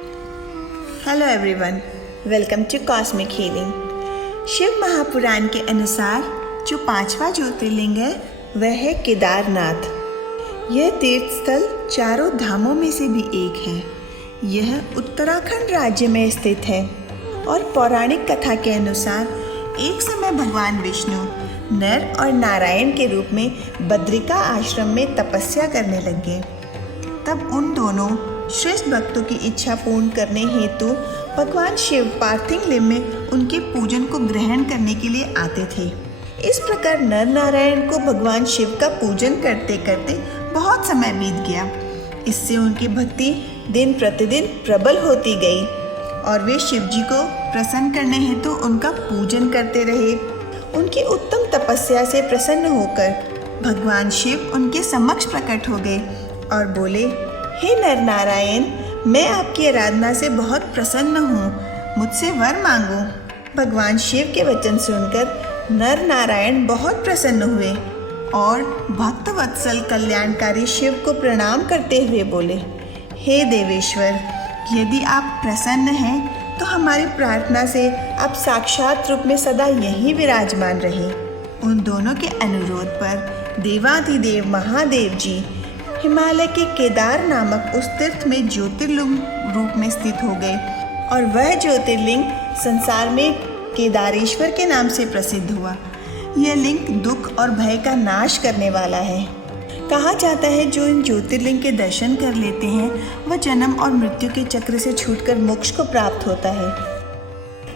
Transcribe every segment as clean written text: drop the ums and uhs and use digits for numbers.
Hello everyone, welcome to cosmic healing. Shiv Mahapuran के अनुसार जो पांचवा ज्योतिर्लिंग है वह है केदारनाथ। यह तीर्थ स्थल चारों धामों में से भी एक है। यह उत्तराखंड राज्य में स्थित है और पौराणिक कथा के अनुसार एक समय भगवान विष्णु नर और नारायण के रूप में बद्रिका आश्रम में तपस्या करने लगे। तब उन दोनों श्रेष्ठ भक्तों की इच्छा पूर्ण करने हेतु भगवान शिव पार्थिव लिंग में उनके पूजन को ग्रहण करने के लिए आते थे। इस प्रकार नर नारायण को भगवान शिव का पूजन करते करते बहुत समय बीत गया। इससे उनकी भक्ति दिन प्रतिदिन प्रबल होती गई और वे शिव जी को प्रसन्न करने हेतु उनका पूजन करते रहे। उनकी उत्तम तपस्या से प्रसन्न होकर भगवान शिव उनके समक्ष प्रकट हो गए और बोले, हे नर नारायण, मैं आपकी आराधना से बहुत प्रसन्न हूँ, मुझसे वर मांगो। भगवान शिव के वचन सुनकर नर नारायण बहुत प्रसन्न हुए और भक्त वत्सल कल्याणकारी शिव को प्रणाम करते हुए बोले, हे देवेश्वर, यदि आप प्रसन्न हैं तो हमारी प्रार्थना से आप साक्षात रूप में सदा यहीं विराजमान रहे। उन दोनों के अनुरोध पर देवाधिदेव महादेव जी हिमालय के केदार नामक उस तीर्थ में ज्योतिर्लिंग रूप में स्थित हो गए और वह ज्योतिर्लिंग संसार में केदारेश्वर के नाम से प्रसिद्ध हुआ। यह लिंग दुख और भय का नाश करने वाला है। कहा जाता है जो इन ज्योतिर्लिंग के दर्शन कर लेते हैं वह जन्म और मृत्यु के चक्र से छूटकर मोक्ष को प्राप्त होता है।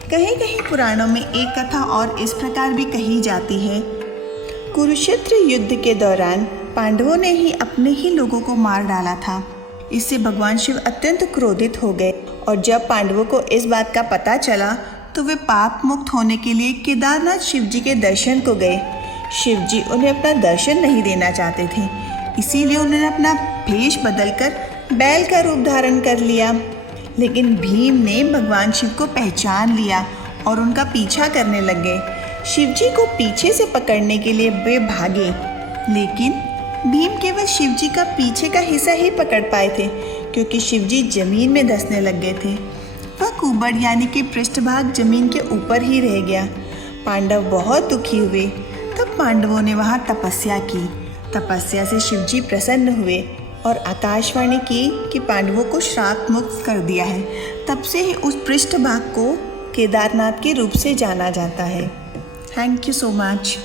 कहीं कहीं पुराणों में एक कथा और इस प्रकार भी कही जाती है, कुरुक्षेत्र युद्ध के दौरान पांडवों ने ही अपने ही लोगों को मार डाला था। इससे भगवान शिव अत्यंत क्रोधित हो गए और जब पांडवों को इस बात का पता चला तो वे पाप मुक्त होने के लिए केदारनाथ शिव जी के दर्शन को गए। शिव जी उन्हें अपना दर्शन नहीं देना चाहते थे, इसीलिए उन्होंने अपना भेष बदलकर बैल का रूप धारण कर लिया। लेकिन भीम ने भगवान शिव को पहचान लिया और उनका पीछा करने लगे। शिव जी को पीछे से पकड़ने के लिए वे भागे, लेकिन भीम केवल शिव जी का पीछे का हिस्सा ही पकड़ पाए थे क्योंकि शिव जी जमीन में धंसने लग गए थे। वह कुबड़ यानी कि पृष्ठभाग जमीन के ऊपर ही रह गया। पांडव बहुत दुखी हुए। तब पांडवों ने वहाँ तपस्या की। तपस्या से शिव जी प्रसन्न हुए और आकाशवाणी की कि पांडवों को श्राप मुक्त कर दिया है। तब से ही उस पृष्ठभाग को केदारनाथ के रूप से जाना जाता है। Thank you so much.